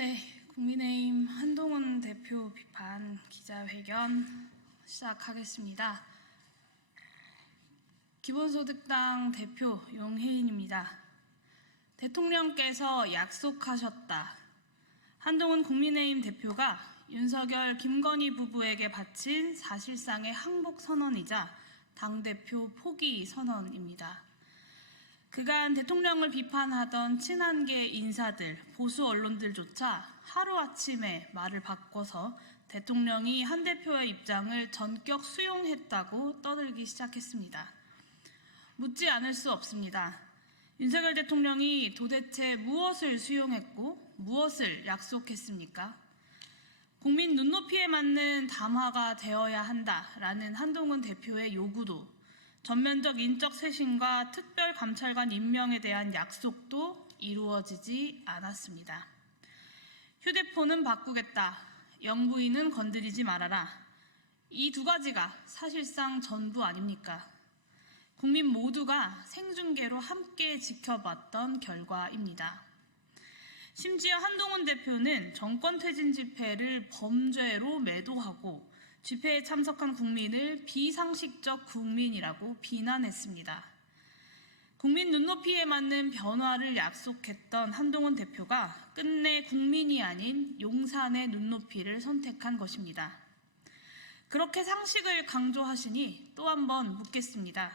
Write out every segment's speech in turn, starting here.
네, 국민의힘 한동훈 대표 비판 기자회견 시작하겠습니다. 기본소득당 대표 용혜인입니다. 대통령께서 약속하셨다. 한동훈 국민의힘 대표가 윤석열, 김건희 부부에게 바친 사실상의 항복 선언이자 당대표 포기 선언입니다. 그간 대통령을 비판하던 친한계 인사들, 보수 언론들조차 하루아침에 말을 바꿔서 대통령이 한 대표의 입장을 전격 수용했다고 떠들기 시작했습니다. 묻지 않을 수 없습니다. 윤석열 대통령이 도대체 무엇을 수용했고 무엇을 약속했습니까? 국민 눈높이에 맞는 담화가 되어야 한다라는 한동훈 대표의 요구도 전면적 인적 쇄신과 특별감찰관 임명에 대한 약속도 이루어지지 않았습니다. 휴대폰은 바꾸겠다. 영부인은 건드리지 말아라. 이 두 가지가 사실상 전부 아닙니까? 국민 모두가 생중계로 함께 지켜봤던 결과입니다. 심지어 한동훈 대표는 정권 퇴진 집회를 범죄로 매도하고 집회에 참석한 국민을 비상식적 국민이라고 비난했습니다. 국민 눈높이에 맞는 변화를 약속했던 한동훈 대표가 끝내 국민이 아닌 용산의 눈높이를 선택한 것입니다. 그렇게 상식을 강조하시니 또 한 번 묻겠습니다.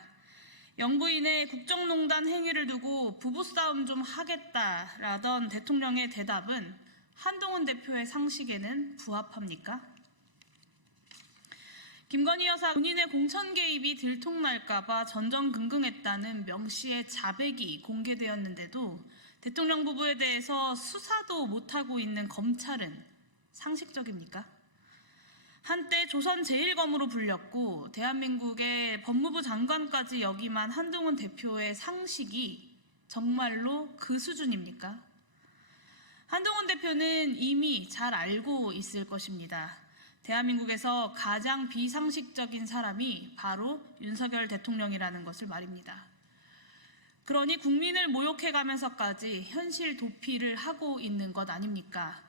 영부인의 국정농단 행위를 두고 부부싸움 좀 하겠다라던 대통령의 대답은 한동훈 대표의 상식에는 부합합니까? 김건희 여사 본인의 공천 개입이 들통날까봐 전전긍긍했다는 명시의 자백이 공개되었는데도 대통령 부부에 대해서 수사도 못하고 있는 검찰은 상식적입니까? 한때 조선 제1검으로 불렸고 대한민국의 법무부 장관까지 역임한 한동훈 대표의 상식이 정말로 그 수준입니까? 한동훈 대표는 이미 잘 알고 있을 것입니다. 대한민국에서 가장 비상식적인 사람이 바로 윤석열 대통령이라는 것을 말입니다. 그러니 국민을 모욕해가면서까지 현실 도피를 하고 있는 것 아닙니까?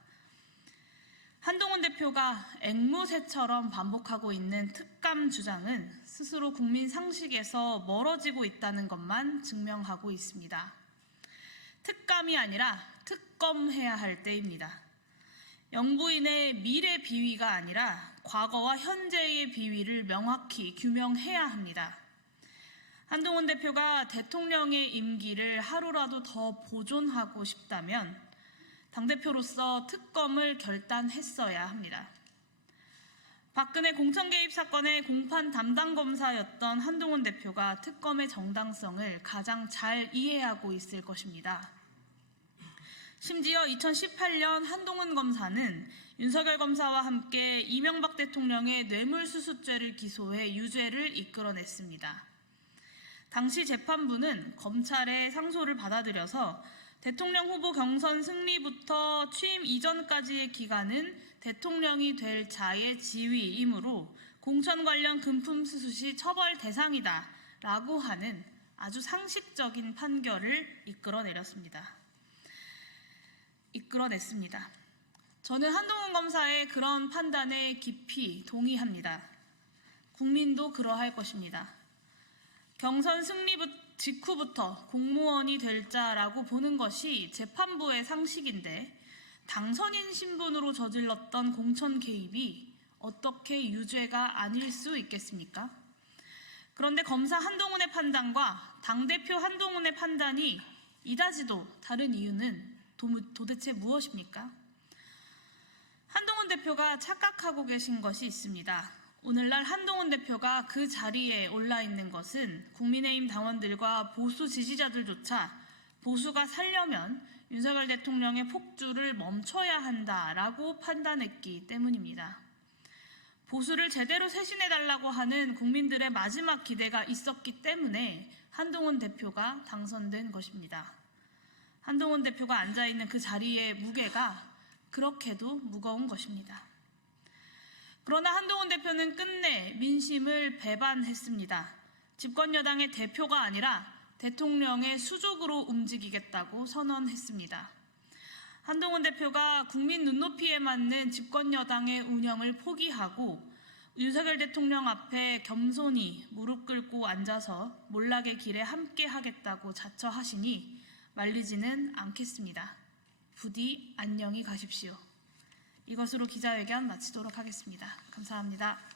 한동훈 대표가 앵무새처럼 반복하고 있는 특감 주장은 스스로 국민 상식에서 멀어지고 있다는 것만 증명하고 있습니다. 특감이 아니라 특검해야 할 때입니다. 영부인의 미래 비위가 아니라 과거와 현재의 비위를 명확히 규명해야 합니다. 한동훈 대표가 대통령의 임기를 하루라도 더 보존하고 싶다면 당대표로서 특검을 결단했어야 합니다. 박근혜 공천 개입 사건의 공판 담당 검사였던 한동훈 대표가 특검의 정당성을 가장 잘 이해하고 있을 것입니다. 심지어 2018년 한동훈 검사는 윤석열 검사와 함께 이명박 대통령의 뇌물수수죄를 기소해 유죄를 이끌어냈습니다. 당시 재판부는 검찰의 상소를 받아들여서 대통령 후보 경선 승리부터 취임 이전까지의 기간은 대통령이 될 자의 지위이므로 공천 관련 금품 수수 시 처벌 대상이다 라고 하는 아주 상식적인 판결을 이끌어냈습니다. 저는 한동훈 검사의 그런 판단에 깊이 동의합니다. 국민도 그러할 것입니다. 경선 승리 직후부터 공무원이 될 자라고 보는 것이 재판부의 상식인데 당선인 신분으로 저질렀던 공천 개입이 어떻게 유죄가 아닐 수 있겠습니까? 그런데 검사 한동훈의 판단과 당대표 한동훈의 판단이 이다지도 다른 이유는 도대체 무엇입니까? 한동훈 대표가 착각하고 계신 것이 있습니다. 오늘날 한동훈 대표가 그 자리에 올라 있는 것은 국민의힘 당원들과 보수 지지자들조차 보수가 살려면 윤석열 대통령의 폭주를 멈춰야 한다라고 판단했기 때문입니다. 보수를 제대로 쇄신해달라고 하는 국민들의 마지막 기대가 있었기 때문에 한동훈 대표가 당선된 것입니다. 한동훈 대표가 앉아있는 그 자리의 무게가 그렇게도 무거운 것입니다. 그러나 한동훈 대표는 끝내 민심을 배반했습니다. 집권 여당의 대표가 아니라 대통령의 수족으로 움직이겠다고 선언했습니다. 한동훈 대표가 국민 눈높이에 맞는 집권 여당의 운영을 포기하고 윤석열 대통령 앞에 겸손히 무릎 꿇고 앉아서 몰락의 길에 함께 하겠다고 자처하시니 말리지는 않겠습니다. 부디 안녕히 가십시오. 이것으로 기자회견 마치도록 하겠습니다. 감사합니다.